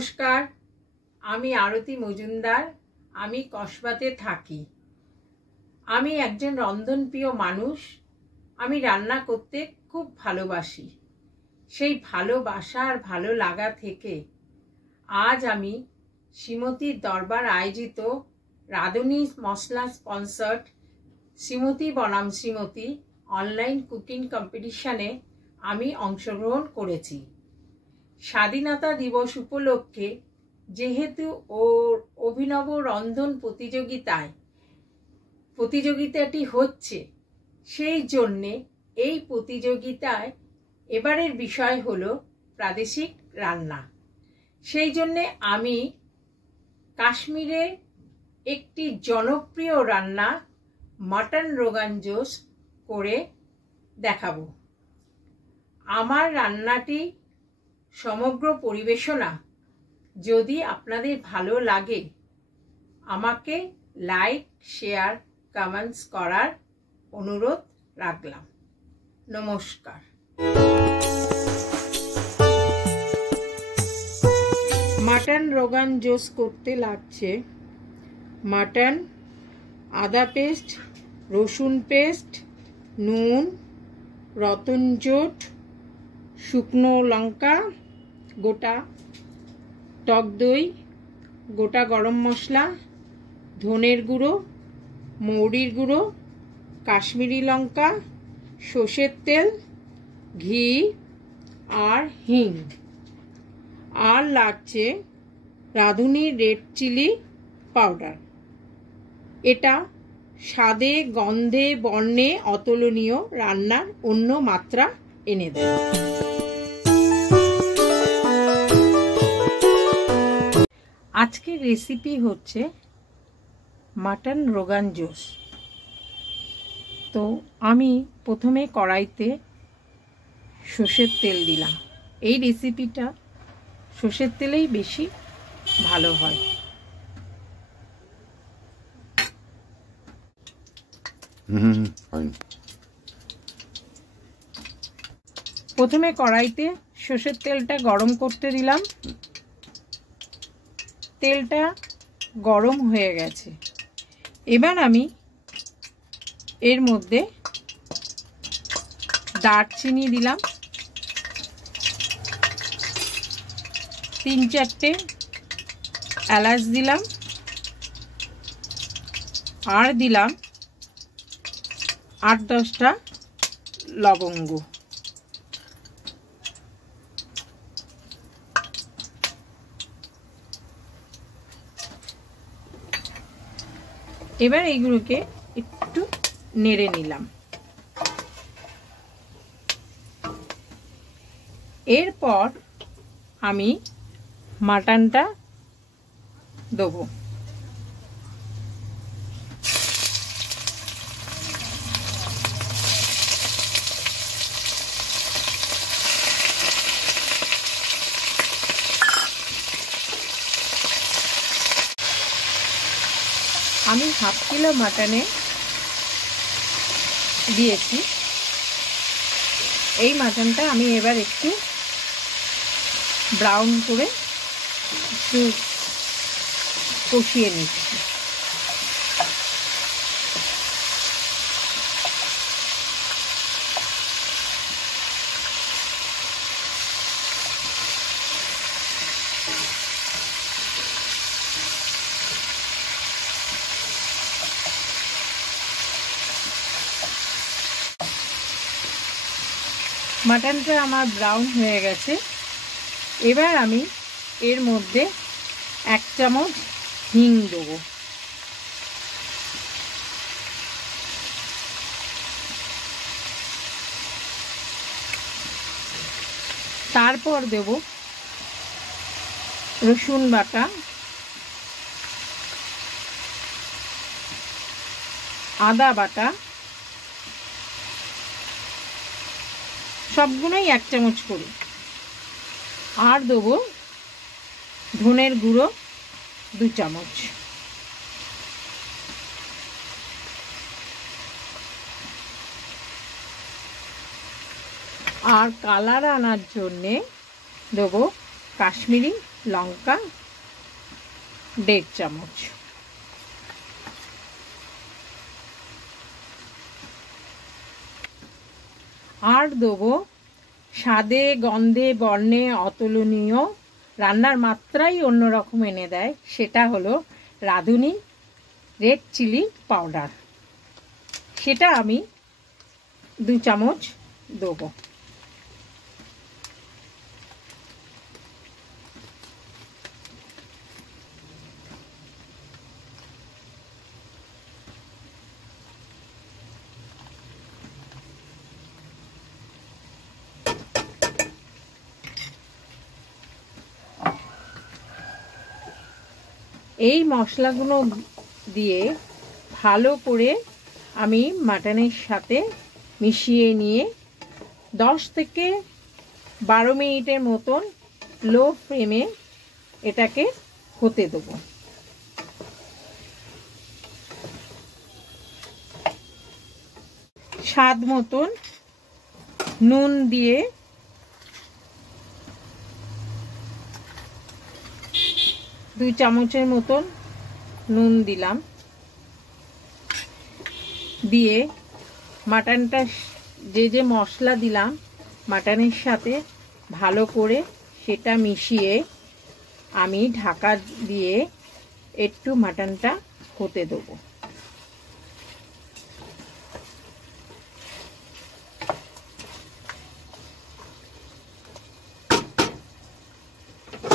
নমস্কার, আমি আরতি মজুমদার। আমি কসবাতে থাকি। আমি একজন রন্ধনপ্রিয় মানুষ। আমি রান্না করতে খুব ভালোবাসি। সেই ভালোবাসা আর ভালো লাগা থেকে আজ আমি শ্রীমতীর দরবার আয়োজিত রাঁধুনি মশলা স্পন্সর্ড শ্রীমতী বনাম শ্রীমতী অনলাইন কুকিং কম্পিটিশনে আমি অংশগ্রহণ করেছি। স্বাধীনতা দিবস উপলক্ষে যেহেতু ওর অভিনব রন্ধন প্রতিযোগিতাটি হচ্ছে, সেই জন্যে এই প্রতিযোগিতায় এবারের বিষয় হলো প্রাদেশিক রান্না। সেই জন্যে আমি কাশ্মীরে একটি জনপ্রিয় রান্না মাটন রোগান জোশ করে দেখাবো। আমার রান্নাটি সমগ্র পরিবেশনা যদি আপনাদের ভালো লাগে, আমাকে লাইক, শেয়ার, কমেন্টস করার অনুরোধ রাখলাম। নমস্কার। মাটন রোগান জোশ করতে লাগছে মাটন, আদা পেস্ট, রসুন পেস্ট, নুন, রতনজোট, শুকনো লঙ্কা গোটা, টক দই, গোটা গরম মশলা, ধনের গুঁড়ো, মৌরির গুঁড়ো, কাশ্মীরি লঙ্কা, সর্ষের তেল, ঘি আর হিং। আর লাগছে রাঁধুনি রেড চিলি পাউডার। এটা স্বাদে, গন্ধে, বর্ণে অতুলনীয় রান্নার অন্য মাত্রা এনে দেয়। আজকের রেসিপি হচ্ছে মাটন রোগান জোশ। তো আমি প্রথমে কড়াইতে সর্ষের তেল দিলাম। এই রেসিপিটা সর্ষের তেলেই বেশি ভালো হয়। প্রথমে কড়াইতে সর্ষের তেলটা গরম করতে দিলাম। তেলটা গরম হয়ে গেছে। এবার আমি এর মধ্যে দারচিনি দিলাম, 3-4টে এলাচ দিলাম, আর দিলাম 8-10টা লবঙ্গ। এবার এইগুলোকে একটু নেড়ে নিলাম। এরপর আমি মাটনটা দেবো। আমি 1/2 কিলো মাটনে দিয়েছি। এই মাটনটা আমি এবার একটু ব্রাউন করে একটু কষিয়ে নিচ্ছি। মাটনটা আমার ব্রাউন হয়ে গেছে। এবার আমি এর মধ্যে 1 চামচ হিং দেবো। তারপর দেব রসুন বাটা, আদা বাটা, সবগুলোই 1 চামচ করে। আর দেবো ধনের গুঁড়ো 2 চামচ। আর কালার আনার জন্যে দেবো কাশ্মীরি লঙ্কা 1.5 চামচ, আর দেবো স্বাদে গন্ধে বর্ণে অতুলনীয়, রান্নার মাত্রাই অন্যরকম এনে দেয়, সেটা হলো রাঁধুনি রেড চিলি পাউডার। সেটা আমি 2 চামচ দেবো। এই মশলাগুলো দিয়ে ভালো করে আমি মাটনের সাথে মিশিয়ে নিয়ে 10 থেকে 12 মিনিটের মতন লো ফ্লেমে এটাকে হতে দেবো। স্বাদ মতন নুন দিয়ে দু চামচের মতন নুন দিলাম, দিয়ে মাটনটা যে মশলা দিলাম মাটনের সাথে ভালো করে সেটা মিশিয়ে আমি ঢাকা দিয়ে একটু মাটনটা হতে দেবো।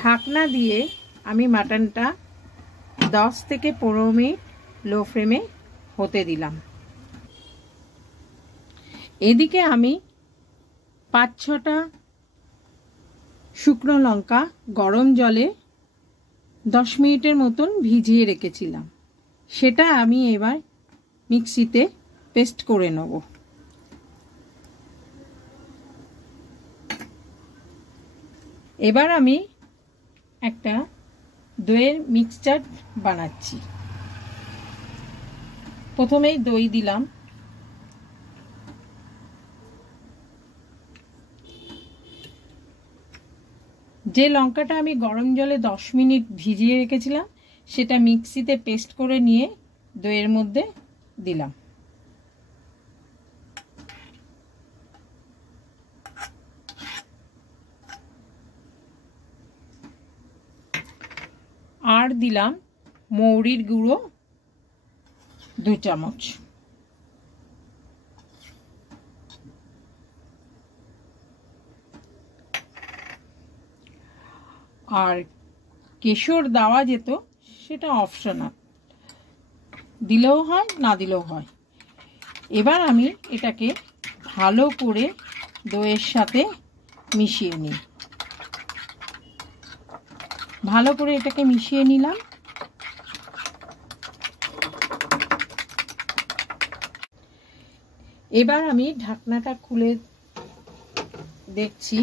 ঢাকনা দিয়ে আমি মাটনটা 10 থেকে 15 মিনিট লো ফ্লেমে হতে দিলাম। এদিকে আমি 5-6টা শুকনো লঙ্কা গরম জলে 10 মিনিটের মতন ভিজিয়ে রেখেছিলাম, সেটা আমি এবার মিক্সিতে পেস্ট করে নেব। এবার আমি একটা দইয়ের মিক্সচার বানাচ্ছি। প্রথমেই দই দিলাম, যে লঙ্কাটা আমি গরম জলে 10 মিনিট ভিজিয়ে রেখেছিলাম সেটা মিক্সিতে পেস্ট করে নিয়ে দইয়ের মধ্যে দিলাম। আর দিলাম মৌরির গুঁড়ো 2 চামচ, আর কেশর দেওয়া যেত, সেটা অপশনাল, দিলেও হয় না দিলেও হয়। এবার আমি এটাকে ভালো করে দইয়ের সাথে মিশিয়ে নিই। ভালো করে এটাকে মিশিয়ে নিলাম। এবার আমি ঢাকনাটা খুলে দেখছি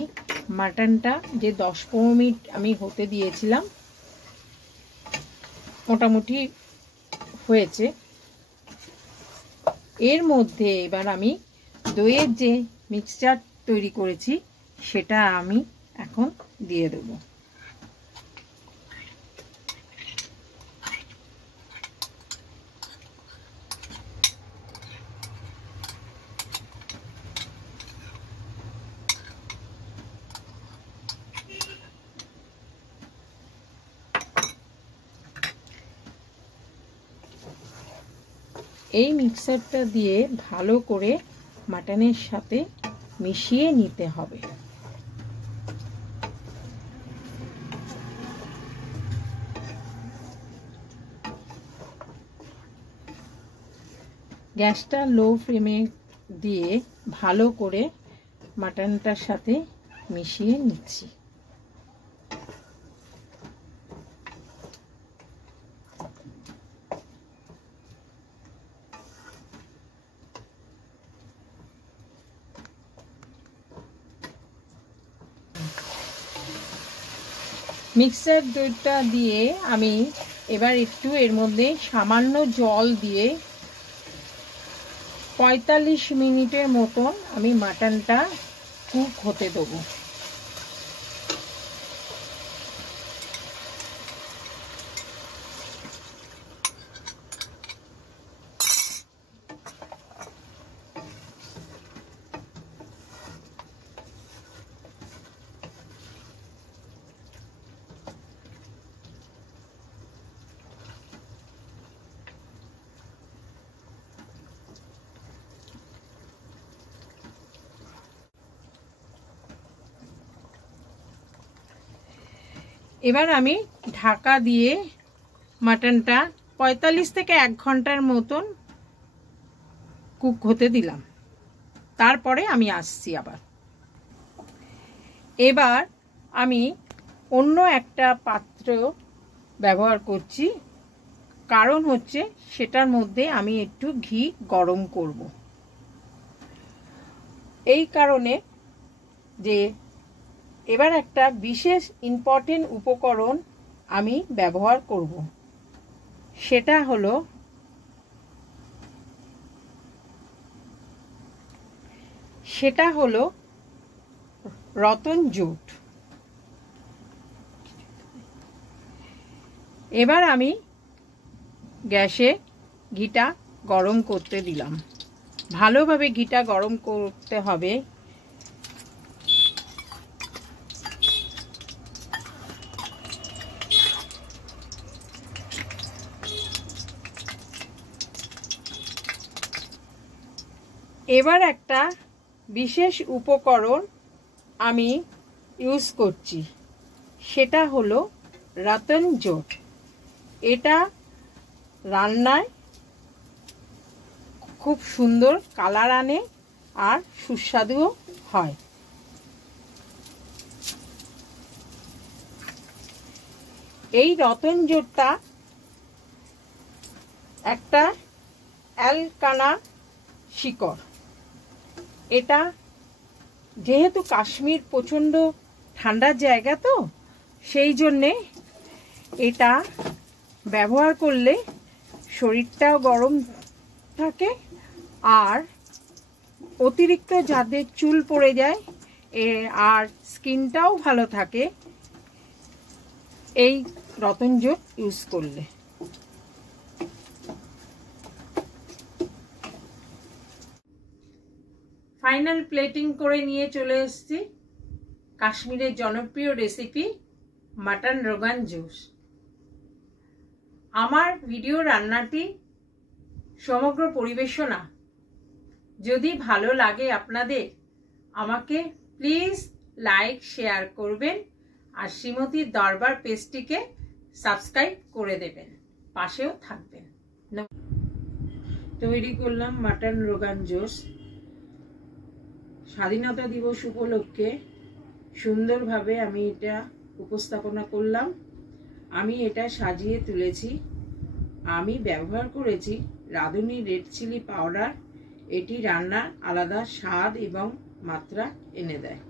মাটনটা যে 10-15 মিনিট আমি হতে দিয়েছিলাম মোটামুটি হয়েছে। এর মধ্যে এবার আমি দইয়ের যে মিক্সচার তৈরি করেছি সেটা আমি এখন দিয়ে দেব। এই মিক্সারটা দিয়ে ভালো করে মাটনের সাথে মিশিয়ে নিতে হবে। গ্যাসটা লো ফ্লেমে দিয়ে ভালো করে মাটনটার সাথে মিশিয়ে নিচ্ছি। মিক্সার দইটা দিয়ে আমি এবার একটু এর মধ্যে সামান্য জল দিয়ে 45 মিনিটের মতন আমি মাটনটা কুক হতে দেবো। এবার আমি ঢাকা দিয়ে মাটনটা 45 থেকে 1 ঘন্টার মতন কুক হতে দিলাম। তারপরে আমি আসছি আবার। এবার আমি অন্য একটা পাত্র ব্যবহার করছি, কারণ হচ্ছে সেটার মধ্যে আমি একটু ঘি গরম করব। এই কারণে যে এবার একটা বিশেষ ইম্পর্টেন্ট উপকরণ আমি ব্যবহার করব, সেটা হলো রতন জোট। এবার আমি গ্যাসে ঘিটা গরম করতে দিলাম। ভালোভাবে ঘিটা গরম করতে হবে। এবার একটা বিশেষ উপকরণ আমি ইউজ করছি, সেটা হলো রতন জোট। এটা রান্নায় খুব সুন্দর কালার আনে আর সুস্বাদুও হয়। এই রতন জোটটা একটা অ্যালকানা শিকড়। এটা যেহেতু কাশ্মীর প্রচণ্ড ঠান্ডার জায়গা, তো সেই জন্যে এটা ব্যবহার করলে শরীরটাও গরম থাকে আর অতিরিক্ত যাদের চুল পড়ে যায় আর স্কিনটাও ভালো থাকে এই রতন জোট ইউজ করলে। ফাইনাল প্লেটিং করে নিয়ে চলে এসেছি কাশ্মীরের জনপ্রিয় রেসিপি মাটন রোগান জোশ। আমার ভিডিও রান্নাটি সমগ্র পরিবেশনা যদি ভালো লাগে আপনাদের, আমাকে প্লিজ লাইক শেয়ার করবেন আর শ্রীমতীর দরবার পেজটিকে সাবস্ক্রাইব করে দেবেন, পাশেও থাকবেন। তৈরি করলাম মাটন রোগান জোশ। স্বাধীনতা দিবস উপলক্ষে সুন্দরভাবে আমি এটা উপস্থাপনা করলাম। আমি এটা সাজিয়ে তুলেছি। আমি ব্যবহার করেছি রাঁধুনি রেড চিলি পাউডার। এটি রান্নার আলাদা স্বাদ এবং মাত্রা এনে দেয়।